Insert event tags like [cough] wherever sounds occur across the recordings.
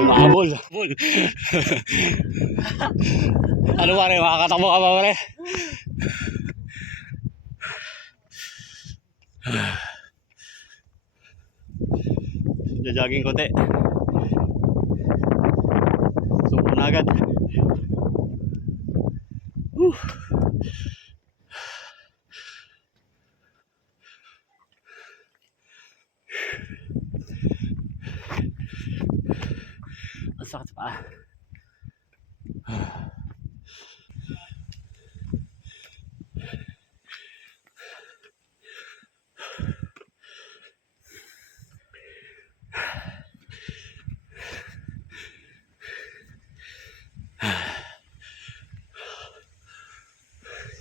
Umabol. Bol. ano pare, makakatakbo ka ba pare? Jajaging konti. Na agad. Whew. Ang sakit sa paa.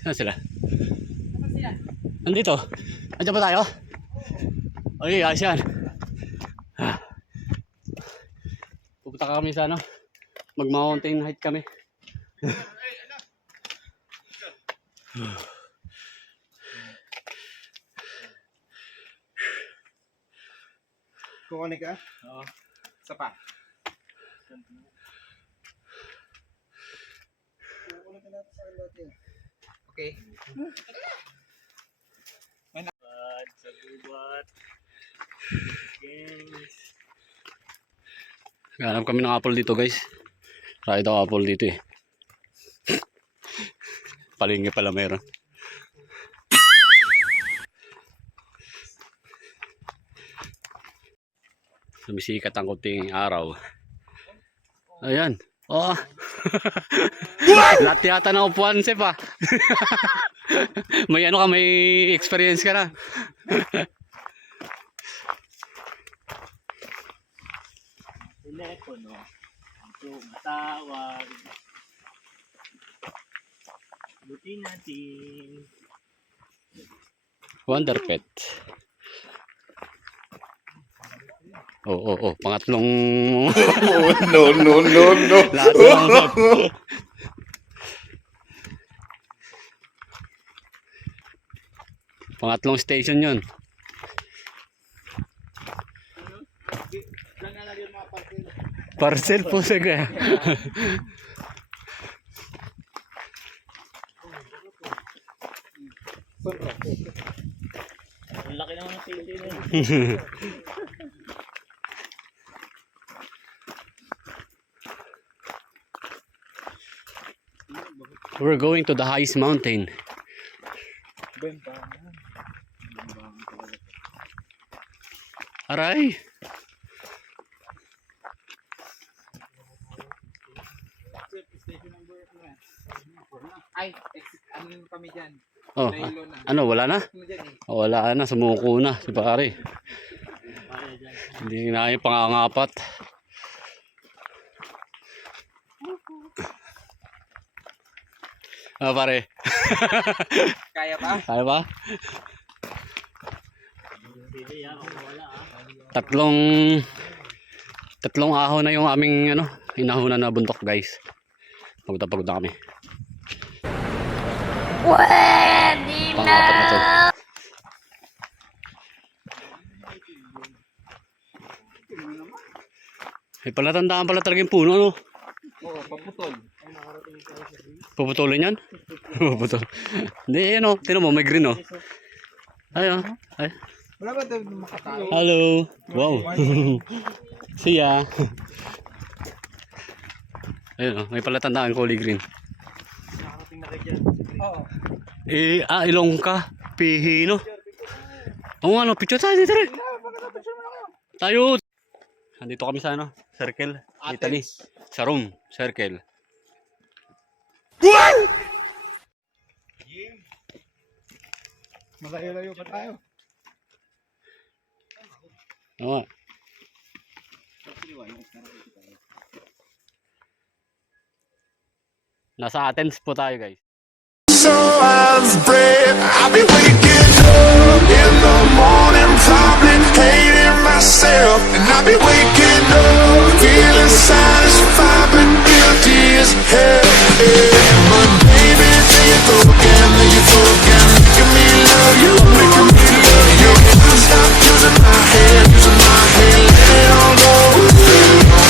Saan sila? Nandito. Andiyan ba tayo? Okay, ayos yan. Pupunta ka kami sa ano? Mag-mountain hike kami. Kukunik ka? Oo. Isa pa. Kukunik ka natin sa. Okay. Sa gubat. Games. Hanap kami ng apple dito guys. Kaya daw apple dito eh. Palinggi pala meron. Sumisikat ang kunting araw. Ayan. Oo. Lahat yata ng upuan, Sep ah. [laughs] may ano ka, may experience ka na. telepono, ang tumatawag. Buti natin. Wonder Pet. Oh, oh, oh. Pangatlong Oh, [laughs] no, no, no, no. [laughs] lahat ng [laughs] Pangatlong station yun. Parcel po sa kaya. Ang laki naman ng pili na yun. We're going to the highest mountain. Aray! Ay, ex- ano kami dyan? Oh, ano, wala na? Eh? Oh, wala na, sumuko na si pare. Hindi na yung pangangapat. Ah, pare. [laughs] Kaya pa? Kaya ah. Tatlong tatlong ahon na yung aming ano, inahunan na bundok, guys. Pagod na pagod na kami. Pangapat na. May palatandaan pala talaga yung puno, ano? Oo, paputol. Puputulin yan? [laughs] Puputol. Hindi, yan o. Tinan mo, may green o. Ay, oh. Ay. Wala ba daw makatao? Hello. Wow. [laughs] See ya. Ayun o, may palatandaan kulay green. Kayo dyan. Oo. Eh, ah, ilong ka. Pihi, no? Oo nga, no? Picture tayo dito rin. Tayo. Nandito kami sa ano? Circle. Italy. Sa room. Circle. Malayo-layo pa tayo. Oo nga. Nasa Athens po tayo guys. So I'm bread, I've been waking up in the morning, probably hating myself, and I've been waking up feeling satisfied but guilty as hell. And But baby, do you go again? Do you go again? Making me love you, making me love you. I stop using my head, using my head, let it all go.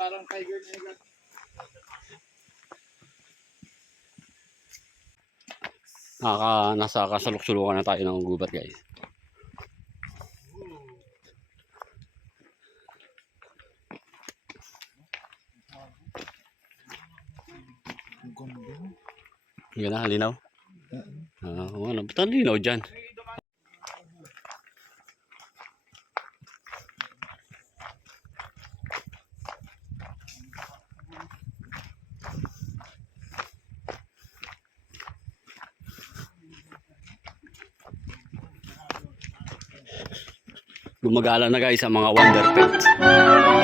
parang tiger na yun. Naka, nasa kasalok-sulukan na tayo ng gubat guys. Ganda. Ganda, halinaw. Ah, oo, uh, ano, ba't ang linaw dyan? Gumagala na guys ang mga Wonder Pets.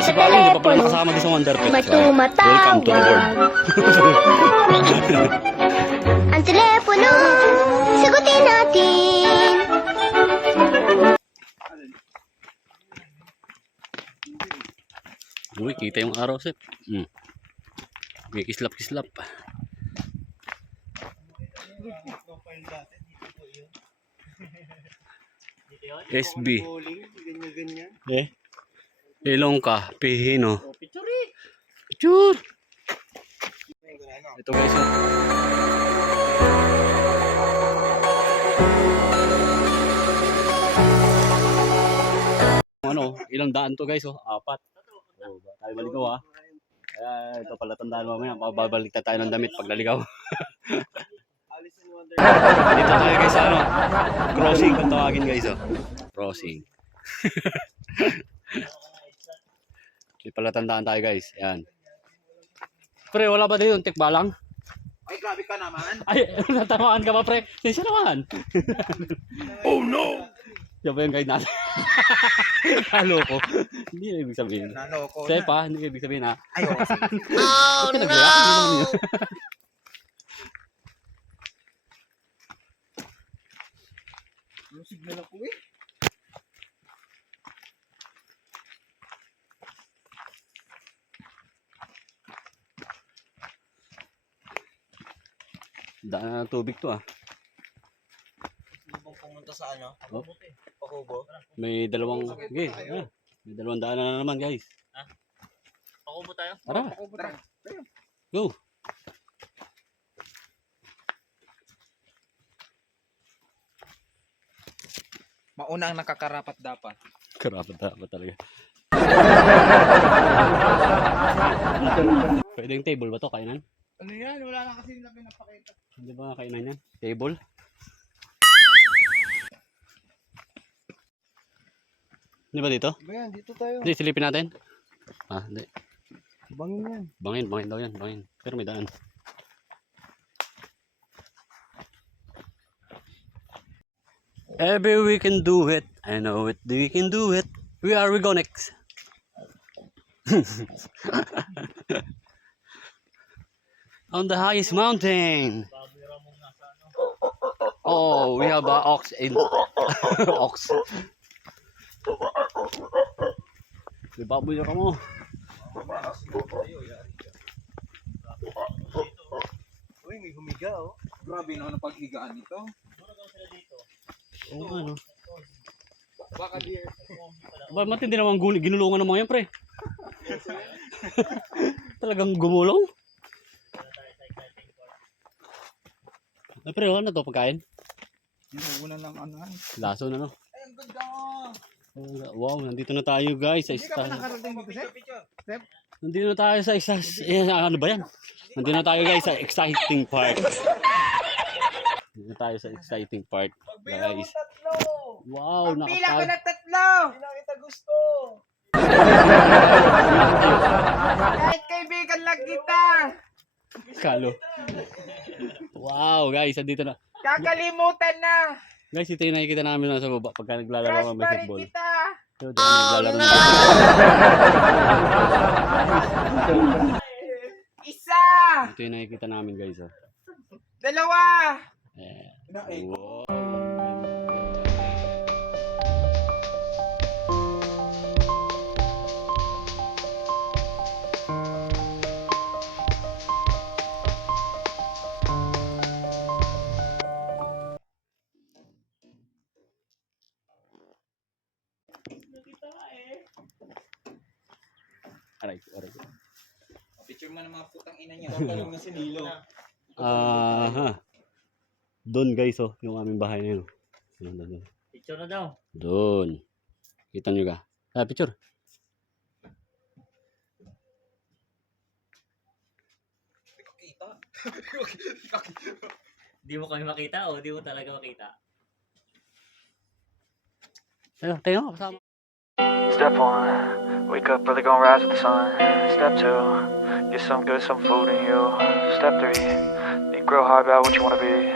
Kasi pa hindi pa pala nakasama din sa Wonder Pets. Welcome to the world. [laughs] Ang telepono, sagutin natin. Uy, kita yung araw, Sep. Mm. May kislap-kislap. SB. Eh? Ilong ka, pihino. Oh, picture eh. Picture! Ito guys, oh. ano, ilang daan to guys, oh. Apat. Oh, tayo maligaw ah. Kaya ito pala tandaan mamaya, babalik na tayo ng damit pag naligaw. [laughs] Dito tayo guys sa ano, crossing kung tawagin guys oh. Crossing. [laughs] Di pala tandaan tayo guys, yan. Pre, wala ba dito yung tikbalang? Ay, grabe ka naman. Ay, [laughs] natamaan ka ba pre? Siya naman. [laughs] oh no! Yan ba yung guide natin? Halo ko. Hindi na ibig sabihin. Nanoko Step na. ah, hindi ibig sabihin ah. Ay, oh, sige. Oh Ba't ka nagreact? Hindi naman yun. Yung signal ako eh. Daan na ng tubig to ah. Hindi bang pumunta sa ano? Oh. Pakubo. May dalawang, okay, ah, may dalawang daan na naman guys. Pakubo tayo? Tara, Tara. go. Mauna ang nakakarapat dapat. Karapat dapat talaga. [laughs] Pwede yung table ba to? Kainan? Ano yan? Wala na kasi na pinapakita. Hindi ba kainan yan? Table? Hindi ba dito? Ba yan? Dito tayo. Hindi, silipin natin. Ah, hindi. Bangin yan. Bangin, bangin daw yan, bangin. Pero may daan. Every we can do it. I know it, we can do it. We are we go next. [laughs] On the highest mountain. Oh, we have a ox in [laughs] ox. Di baboy ka mo. Uy, may humiga oh. Grabe naman ang paghigaan nito. Oo nga, no? Baka dear. Ba, matindi naman gul- ginulungan ng mga yan, pre. [laughs] Talagang gumulong. Ay, pre, ano to pagkain? Yung una lang ano. ay. Laso na, no? Ay, ang ganda. Wow, nandito na tayo, guys. Sa Hindi ka pa nakarating dito, sir? nandito na tayo sa isa... [laughs] Eh, ano ba yan? Nandito na tayo, guys, sa exciting part. Na tayo sa exciting part, guys. tatlo. Wow, Pila ka nakapag... na tatlo. Hindi na kita gusto. Kahit kaibigan lang kita. Kalo. Wow, guys, nandito na. Kakalimutan na. Guys, ito yung nakikita namin sa baba pagka naglalaro Crush kami pa rin basketball. kita. Ito, ito naglalaro ng [laughs] Isa. Ito yung nakikita namin guys. Oh. Dalawa. Naik. wow. Aray, ko, aray. ko. Picture mo ng mga putang ina niya. Tanong [laughs] na si Nilo. Ah. Doon guys, oh, yung aming bahay na yun. oh. Doon, doon, doon. Picture na daw. Doon. Kita nyo ka? Ah, picture. Di mo kami makita o di mo talaga makita? Tayo, tayo, kasama. Step one, wake up early, gonna rise with the sun. Step two, get some good, some food in you. Step three, think real hard about what you wanna be.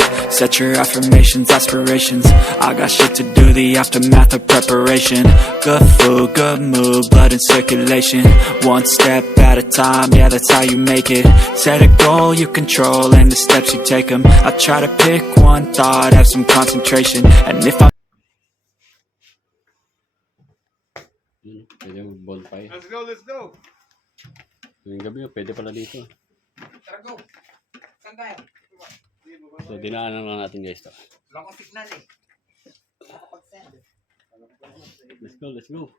Yo. Set your affirmations, aspirations. I got shit to do, the aftermath of preparation. Good food, good mood, blood in circulation. One step at a time, yeah, that's how you make it. Set a goal you control and the steps you take them. I try to pick one thought, have some concentration. And if I pwede mag-bonfire. Let's go, let's go. Yung gabi, pwede pala dito. Tara, go. Saan tayo? So, dinaanan lang natin guys to. Wala akong signal eh. Nakapag-send. Let's go, let's go.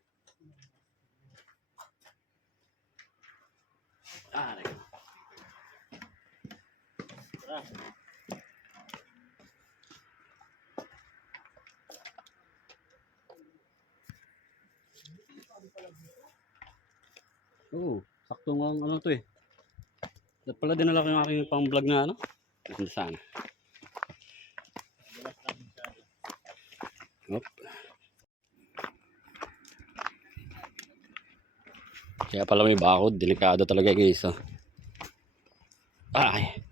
Ah, teka. Oo, sakto nga ano to eh. Pala dinala ko yung aking pang vlog na ano. Ano saan? Hop. Kaya pala may bakod, delikado talaga guys. Oh. Ay.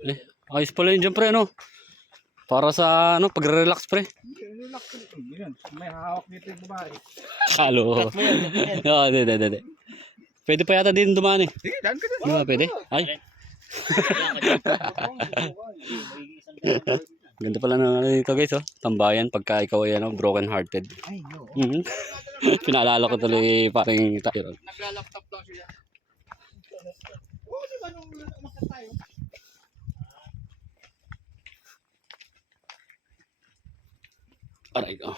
Eh, ayos pala yun dyan pre, ano? Para sa, ano, pagre-relax pre. Relax dito. Yun, may hawak dito yung babae. Kalo. Oo, [laughs] hindi, hindi, hindi. Pwede pa yata din dumaan eh. Sige, daan ka dyan. Di ba pwede? Ay. [laughs] Ganda pala ng ano dito guys oh. Tambayan pagka ikaw ay ano, broken hearted. Ay, no. Mhm. [laughs] Pinaalala ko tuloy parang tayo. Nagla-laptop lang siya. Oo, di ba nung umakas Aray ko.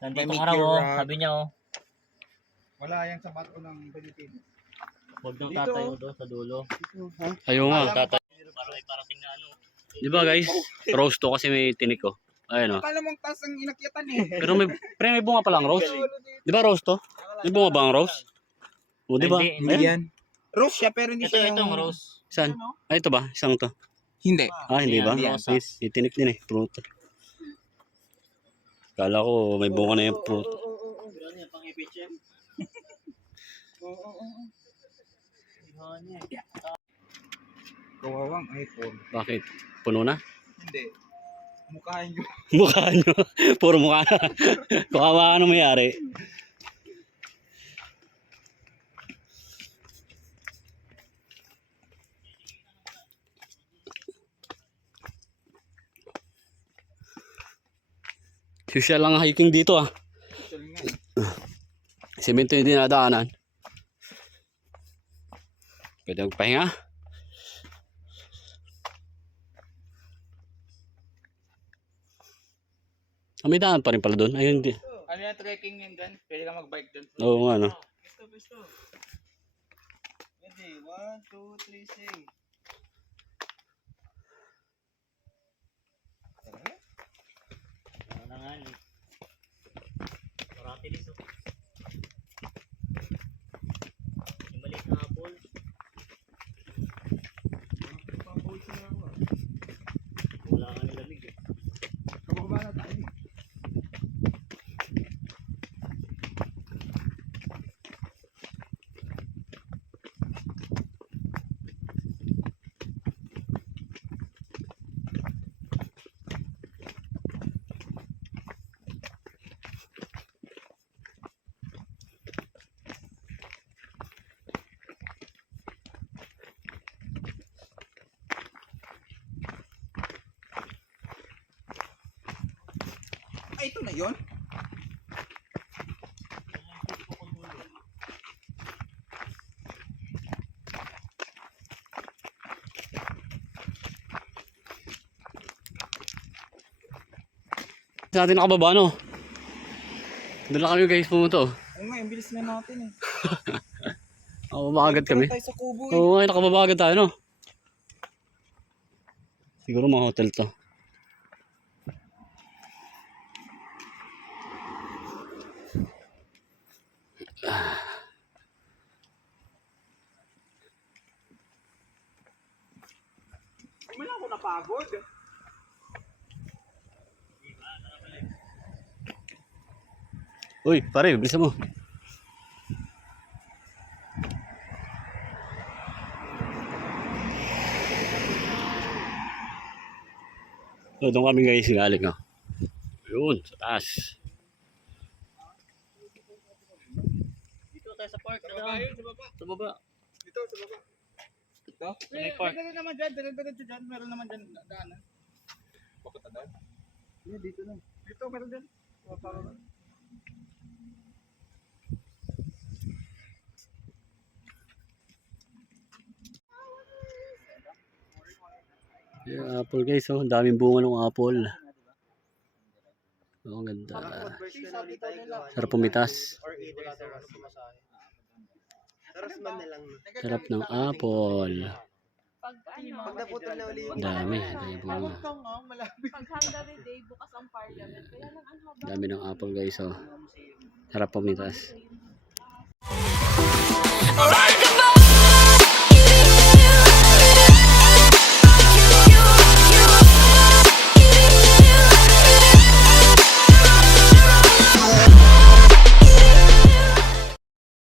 Nandito May ka raw, oh. Sabi niya, oh. Wala yan sa bato ng Pilipinas. Huwag daw Dito. tatayo doon sa dulo. Ayaw nga. Tatayo. Para may parating na ano. Di ba guys? Rose to kasi may tinik oh. Ayun oh. Akala mong taas ang inakyatan eh. [laughs] Pero may, pre, may bunga pa lang rose. Di ba rose to? May bunga ba ang rose? O di ba? Hindi, Hindi Ayun. yan. Rose siya pero hindi Ito, siya itong yung... rose. Saan? Ah, ito ba? Isang to. Hindi. Ah, hindi ba? Yes, may tinik din eh. Pruto. Kala ko may bunga na yung FHM. [laughs] Kawawang iPhone. Bakit? Puno na? Hindi. Mukhaan nyo. Mukha nyo. [laughs] [laughs] Puro mukha na. Kawawa ano mayari. Social lang ang hiking dito ah. Semento yung dinadaanan. Pwede magpahinga. Ah, may daan pa rin pala doon. Ayun, di. Ano yan, trekking yun dyan? Pwede ka mag-bike dyan. Oo nga, no. Pwesto, pwesto. Pwede. One, two, three, say. Eh. Paratilis, oh. Yung maliit na. Wala ka nilamig eh. Kababa na tayo. Ito na yun? Sa atin nakababa, no? Doon lang kami guys pumunta, oh. Oo nga, yung bilis na natin eh. [laughs] Nakababa agad kami. Tayo sa kubo eh. Oo nga, nakababa agad tayo, no? Siguro mga hotel to. Wala ako napagod. Uy, pare, bilisan mo. So, doon kami guys galing, oh. Yun, sa taas. Dito tayo sa park. Ano? Sa baba. Sa baba. Dito, sa baba. Dito? May May park. Meron naman dyan, diretso dyan. Meron naman dyan daanan. Papunta doon? Hindi, dito lang. Dito, meron dyan. O, parang- Yung apple guys, oh. Daming bunga ng apple. Oh, ang ganda. Sarap pumitas. Sarap ng apple. Pag ano, Pag naputol na uli Ang dami, dami bunga. pag Hungary Day, bukas ang parliament. Kaya lang ang haba. Dami ng apple guys, oh. Sarap pumitas. Like